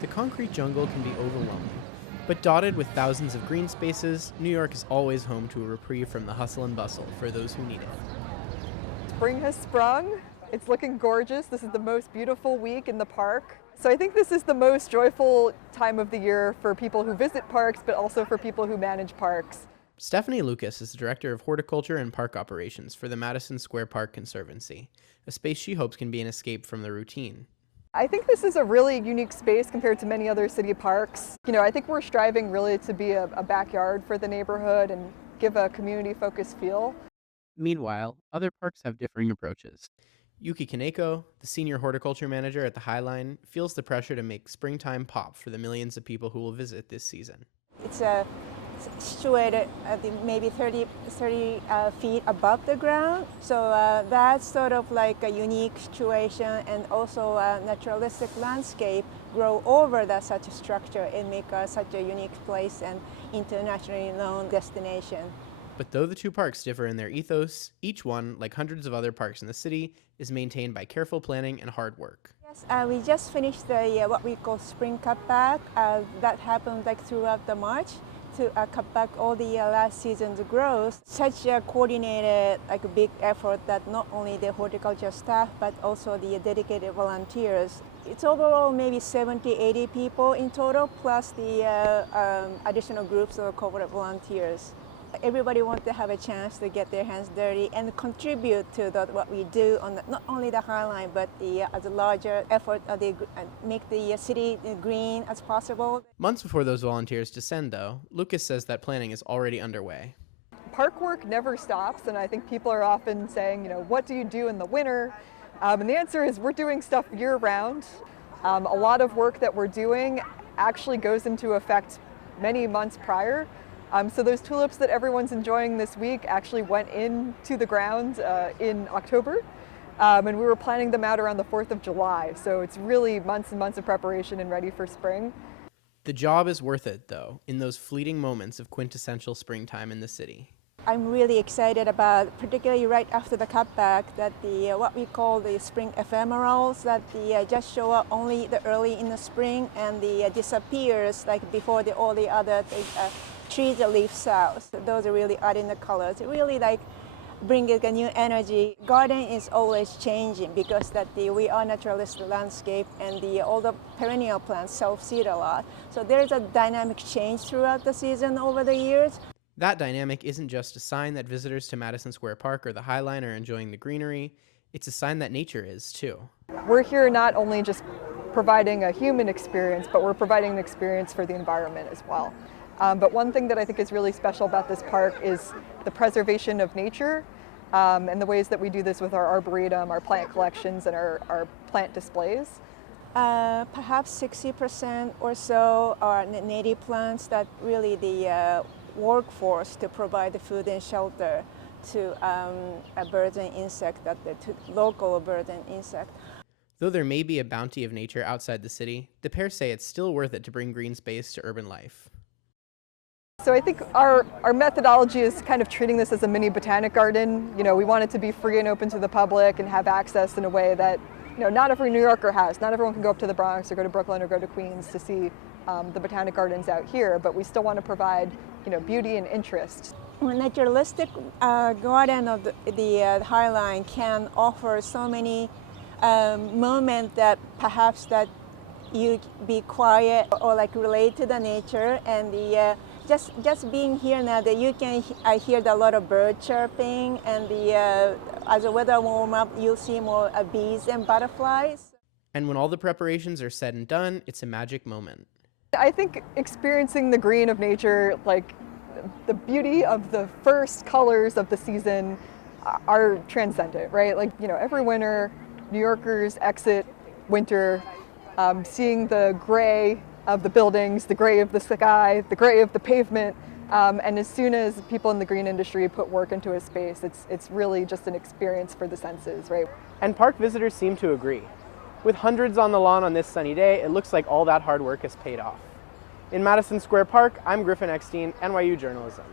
The concrete jungle can be overwhelming, but dotted with thousands of green spaces, New York is always home to a reprieve from the hustle and bustle for those who need it. Spring has sprung. It's looking gorgeous. This is the most beautiful week in the park. So I think this is the most joyful time of the year for people who visit parks, but also for people who manage parks. Stephanie Lucas is the Director of Horticulture and Park Operations for the Madison Square Park Conservancy, a space she hopes can be an escape from the routine. I think this is a really unique space compared to many other city parks. I think we're striving really to be a backyard for the neighborhood and give a community-focused feel. Meanwhile, other parks have differing approaches. Yuki Kaneko, the senior horticulture manager at the High Line, feels the pressure to make springtime pop for the millions of people who will visit this season. It's situated maybe 30 feet above the ground. So that's sort of like a unique situation, and also a naturalistic landscape grow over such a structure and make such a unique place and internationally known destination. But though the two parks differ in their ethos, each one, like hundreds of other parks in the city, is maintained by careful planning and hard work. Yes, we just finished the what we call spring cutback. That happened throughout the March to cut back all the last season's growth. Such a coordinated, big effort that not only the horticulture staff but also the dedicated volunteers. It's overall maybe 70, 80 people in total, plus the additional groups of corporate volunteers. Everybody wants to have a chance to get their hands dirty and contribute to what we do on not only the High Line, but as a larger effort of make the city green as possible. Months before those volunteers descend, though, Lucas says that planning is already underway. Park work never stops, and I think people are often saying, what do you do in the winter? And the answer is we're doing stuff year-round. A lot of work that we're doing actually goes into effect many months prior. So those tulips that everyone's enjoying this week actually went into the ground in October, and we were planning them out around the 4th of July. So it's really months and months of preparation and ready for spring. The job is worth it, though, in those fleeting moments of quintessential springtime in the city. I'm really excited about, particularly right after the cutback, that what we call the spring ephemerals, that just show up only early in the spring and disappears before all the other trees that leaf south. Those are really adding the colors. It really bringing a new energy. Garden is always changing because we are naturalistic landscape, and all the perennial plants self-seed a lot. So there's a dynamic change throughout the season over the years. That dynamic isn't just a sign that visitors to Madison Square Park or the High Line are enjoying the greenery, it's a sign that nature is, too. We're here not only just providing a human experience, but we're providing an experience for the environment as well. But one thing that I think is really special about this park is the preservation of nature, and the ways that we do this with our arboretum, our plant collections, and our plant displays. Perhaps 60% or so are native plants that really the workforce to provide the food and shelter to birds and insects, to local birds and insects. Though there may be a bounty of nature outside the city, the pair say it's still worth it to bring green space to urban life. So I think our methodology is kind of treating this as a mini botanic garden. We want it to be free and open to the public and have access in a way that not every New Yorker has. Not everyone can go up to the Bronx or go to Brooklyn or go to Queens to see the botanic gardens out here, but we still want to provide beauty and interest. A naturalistic garden of the High Line can offer so many moments that perhaps that you be quiet or relate to the nature, and just being here now that you can hear a lot of bird chirping, and as the weather warm up, you'll see more bees and butterflies. And when all the preparations are said and done, it's a magic moment. I think experiencing the green of nature, the beauty of the first colors of the season, are transcendent, right? Every winter, New Yorkers exit winter seeing the gray of the buildings, the gray of the sky, the gray of the pavement, and as soon as people in the green industry put work into a space, it's really just an experience for the senses, right? And park visitors seem to agree. With hundreds on the lawn on this sunny day, it looks like all that hard work has paid off. In Madison Square Park, I'm Griffin Eckstein, NYU Journalism.